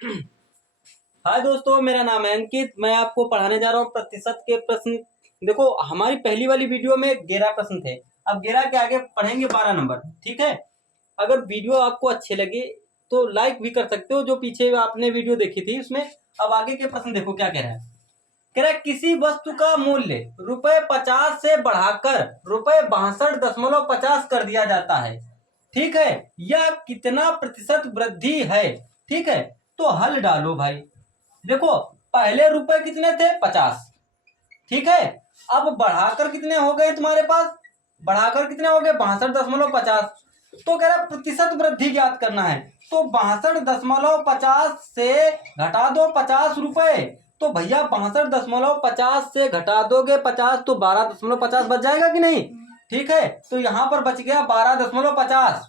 हाय दोस्तों, मेरा नाम है अंकित। मैं आपको पढ़ाने जा रहा हूँ प्रतिशत के प्रश्न। देखो, हमारी पहली वाली वीडियो में 11 प्रश्न थे। अब 11 के आगे पढ़ेंगे 12 नंबर। ठीक है। अगर वीडियो आपको अच्छे लगे तो लाइक भी कर सकते हो, जो पीछे आपने वीडियो देखी थी उसमें। अब आगे के प्रश्न देखो क्या कह रहा है। कह रहा है किसी वस्तु का मूल्य ₹50 से बढ़ाकर ₹62.50 कर दिया जाता है। ठीक है। यह कितना प्रतिशत वृद्धि है? ठीक है। तो हल डालो भाई। देखो, पहले रुपए कितने थे? 50। ठीक है। अब बढ़ाकर कितने हो गए तुम्हारे पास? बढ़ाकर कितने हो गए? 62.50। तो कह रहा प्रतिशत वृद्धि ज्ञात करना है। तो 62.50 से घटा दो 50 रुपए। तो भैया 62.50 से घटा दोगे 50 तो 12.50 बच जाएगा कि नहीं? ठीक है। तो यहां पर बच गया 12.50।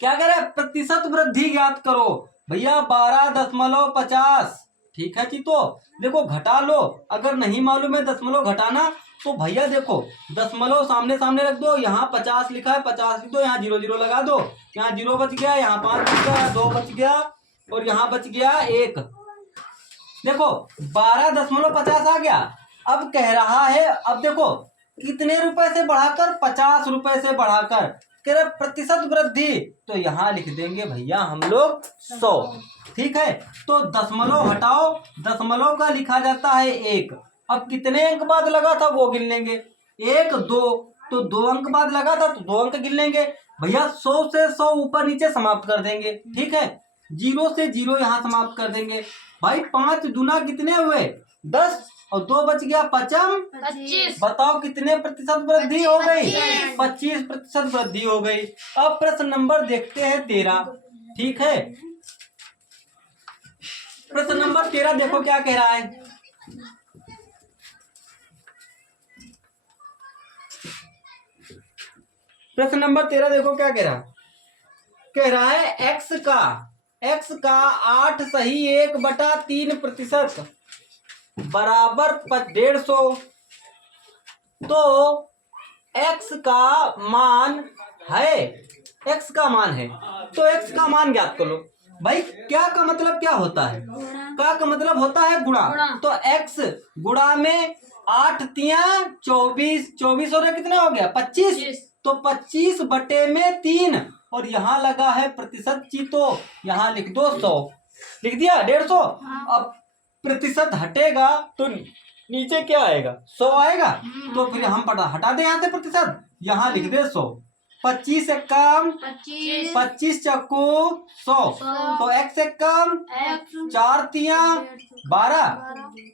क्या कह रहा है? प्रतिशत वृद्धि ज्ञात करो। भैया 12.50। ठीक है जी। तो देखो घटा लो। अगर नहीं मालूम है दशमलव घटाना तो भैया देखो, दशमलव सामने सामने रख दो। यहाँ 50 लिखा है, 50 लिख दो, यहाँ 0 0 लगा दो। यहाँ 0 बच गया, यहाँ 5 बच गया, यहाँ 2 बच गया और यहाँ बच गया 1। देखो 12.50 आ गया। अब कह रहा है, अब देखो कितने रुपए से बढ़ाकर? 50 रुपए से बढ़ाकर। कह रहे प्रतिशत वृद्धि, तो यहाँ लिख देंगे भैया हम लोग 100। ठीक है। तो दशमलव हटाओ, दशमलव का लिखा जाता है 1। अब कितने अंक बाद लगा था वो गिन लेंगे। 1 2, तो 2 अंक बाद लगा था तो 2 अंक गिन लेंगे। भैया 100 से 100 ऊपर नीचे समाप्त कर देंगे। ठीक है। 0 से 0 यहाँ समाप्त कर देंगे। भाई 5 दूना कितने हुए? 10 और 2 बच गया 25। बताओ कितने प्रतिशत वृद्धि हो गई? 25% वृद्धि हो गई। अब प्रश्न नंबर देखते हैं 13। ठीक है। प्रश्न नंबर 13 देखो क्या कह रहा है। प्रश्न नंबर 13 देखो क्या कह रहा है। कह रहा है x का 8 सही 1/3% बराबर 150। तो x का मान है, x का मान है तो x का मान ज्ञात कर लो। भाई क्या का मतलब क्या होता है? का मतलब होता है गुणा। तो x गुणा में 8 तिया 24, 24 और कितना हो गया? 25। तो 25 बटे में 3 और यहाँ लगा है प्रतिशत जी, तो यहाँ लिख दो 100। लिख दिया 150। अब प्रतिशत हटेगा तो नीचे क्या आएगा? 100 आएगा। तो फिर हम हटा दे यहाँ से प्रतिशत, यहाँ लिख दे 100। 25 एक कम 25 चक्कू 100। तो x एक कम 4 तिया 12।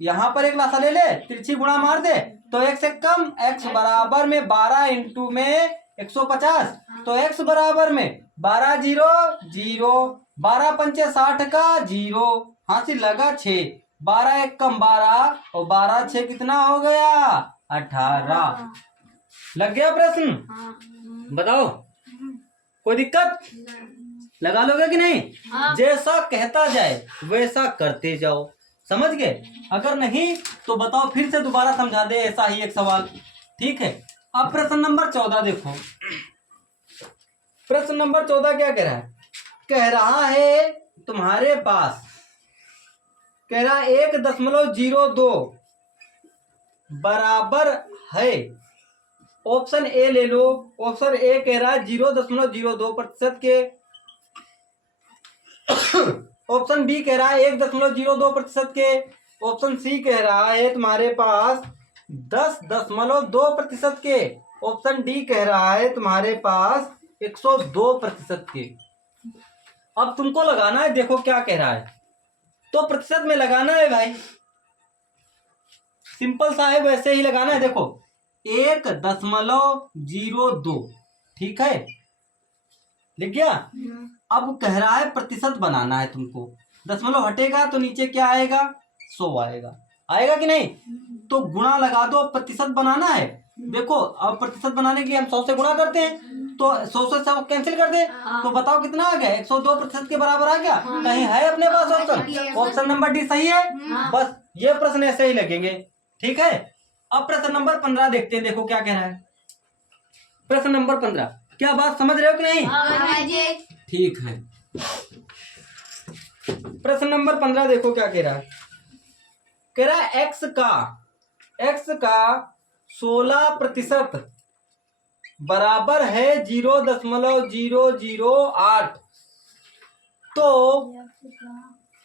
यहाँ पर एक लासा ले ले, तिरछी गुणा मार दे। तो x एक कम x बराबर में 12 इंटू में 150। तो x बराबर में 12 0 0, 12 पंचे 60 का 0, हासिल लगा 6। 12 एक कम 12 और 12 6 कितना हो गया? 18। लग गया प्रश्न? बताओ कोई दिक्कत? लगा लोगे कि नहीं? जैसा कहता जाए वैसा करते जाओ। समझ गए? अगर नहीं तो बताओ, फिर से दोबारा समझा दे ऐसा ही एक सवाल। ठीक है। अब प्रश्न नंबर 14 देखो। प्रश्न नंबर 14 क्या कह रहा है? कह रहा है तुम्हारे पास, कह रहा है 1.02 बराबर है। ऑप्शन ए ले लो। ऑप्शन ए कह रहा है 0.02% के। ऑप्शन बी कह रहा है 1.02% के। ऑप्शन सी कह रहा है तुम्हारे पास 10.2% के। ऑप्शन डी कह रहा है तुम्हारे पास 102% के। अब तुमको लगाना है, देखो क्या कह रहा है तो प्रतिशत में लगाना है भाई। सिंपल सा है, वैसे ही लगाना है। देखो 1.02। ठीक है, लिख गया। अब कह रहा है प्रतिशत बनाना है तुमको। दशमलव हटेगा तो नीचे क्या आएगा? 100 आएगा। आएगा कि नहीं? तो गुणा लगा दो, प्रतिशत बनाना है। देखो अब प्रतिशत बनाने के लिए हम 100 से गुणा करते हैं, तो 100 से 100 कैंसिल कर दे। तो बताओ कितना आ गया? 102% के बराबर आ गया। कहीं है अपने पास ऑप्शन? ऑप्शन नंबर डी सही है। बस ये प्रश्न ऐसे ही लगेंगे। ठीक है। अब प्रश्न नंबर 15 देखते हैं। देखो क्या कह रहा है। प्रश्न नंबर 15, क्या बात समझ रहे हो कि नहीं? ठीक है। प्रश्न नंबर 15 देखो क्या कह रहा है। कह रहा है एक्स का 16% बराबर है 0.008। तो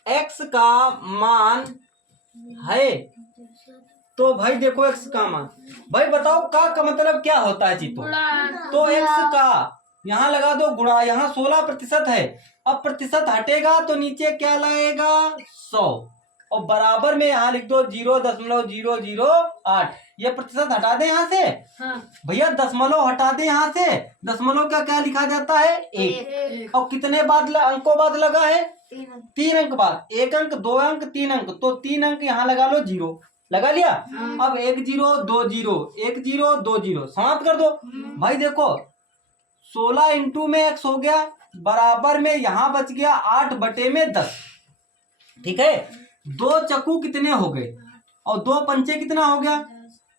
एक्स का मान है। तो भाई देखो एक्स का मान, भाई बताओ का मतलब क्या होता है जीतो। तो एक्स का यहाँ लगा दो गुणा, यहाँ 16% है। अब प्रतिशत हटेगा तो नीचे क्या लाएगा 100, और बराबर में यहाँ लिख दो 0.008। ये प्रतिशत हटा दे यहाँ से। हाँ। भैया दशमलव हटा दे यहाँ से। दशमलव का क्या लिखा जाता है 1। और कितने बाद अंकों बाद लगा है 3 अंक बाद, 1 अंक 2 अंक 3 अंक, तो 3 अंक यहाँ लगा लो 0 लगा लिया। अब 1 0 2 0 1 0 2 0 समाप्त कर दो। भाई देखो 16 इंटू में x हो गया, बराबर में यहाँ बच गया 8/10। ठीक है, 2 चक्कू कितने हो गए और 2 पंचे कितना हो गया।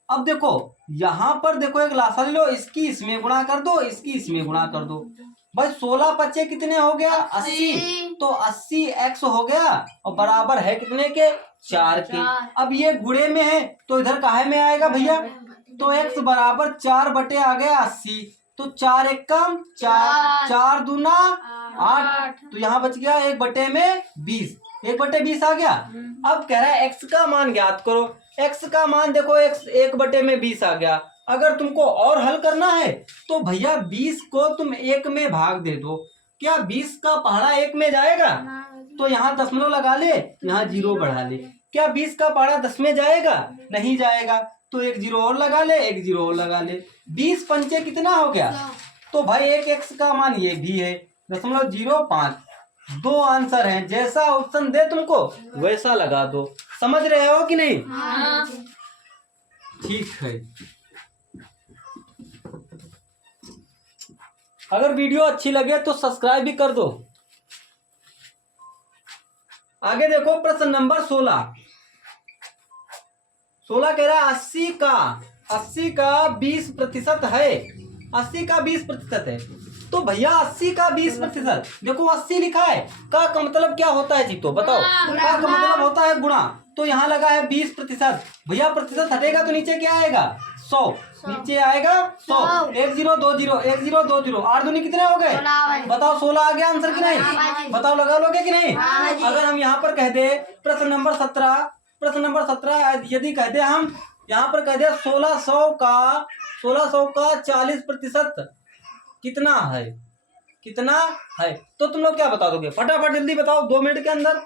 अब देखो यहाँ पर देखो एक लासा ले लो, इसकी इसमें गुणा कर दो, इसकी इसमें गुणा कर दो। भाई 16 पच्चे कितने हो गया 80, तो 80 x हो गया और बराबर है कितने के 4 के। अब ये गुणे में है तो इधर काहे में आएगा भैया, तो x बराबर 4 आ गया 80, तो 4 एक कम 4, 4 दूना 8, तो यहाँ बच गया 1/20, 1/20 आ गया। अब कह रहा है x का मान ज्ञात करो। x का मान देखो x 1/20 आ गया। अगर तुमको और हल करना है तो भैया 20 को तुम 1 में भाग दे दो। क्या 20 का पहाड़ा 1 में जाएगा, तो यहाँ दशमलव लगा ले, यहाँ 0 बढ़ा ले। क्या 20 का पहाड़ा 10 में जाएगा, नहीं जाएगा, तो 1 0 और लगा ले, 1 0 और लगा ले। 20 पंचे कितना हो गया, तो भाई एक x का मान ये भी है 0.05। 2 आंसर हैं, जैसा ऑप्शन दे तुमको वैसा लगा दो। समझ रहे हो कि नहीं। ठीक है, अगर वीडियो अच्छी लगे तो सब्सक्राइब भी कर दो। आगे देखो प्रश्न नंबर 16 कह रहा है 80 का 20% है। 80 का 20% है, तो भैया 80 का 20% देखो 80 लिखा है, का मतलब क्या होता है जीतो बताओ। का मतलब होता है गुणा, तो यहाँ लगा है 20%। भैया प्रतिशत हटेगा तो नीचे क्या आएगा 100, नीचे आएगा 100। 1 0 2 0 1 0 2 0 8 दूनी कितने हो गए बताओ 16 आ गया आंसर कि नहीं, बताओ लगा लोगे कि नहीं। अगर हम यहाँ पर कह दे प्रश्न नंबर 17 यदि कह दे हम यहाँ पर कह दे 1600 का 40% कितना है, तो तुम लोग क्या बता दोगे, फटाफट जल्दी बताओ 2 मिनट के अंदर।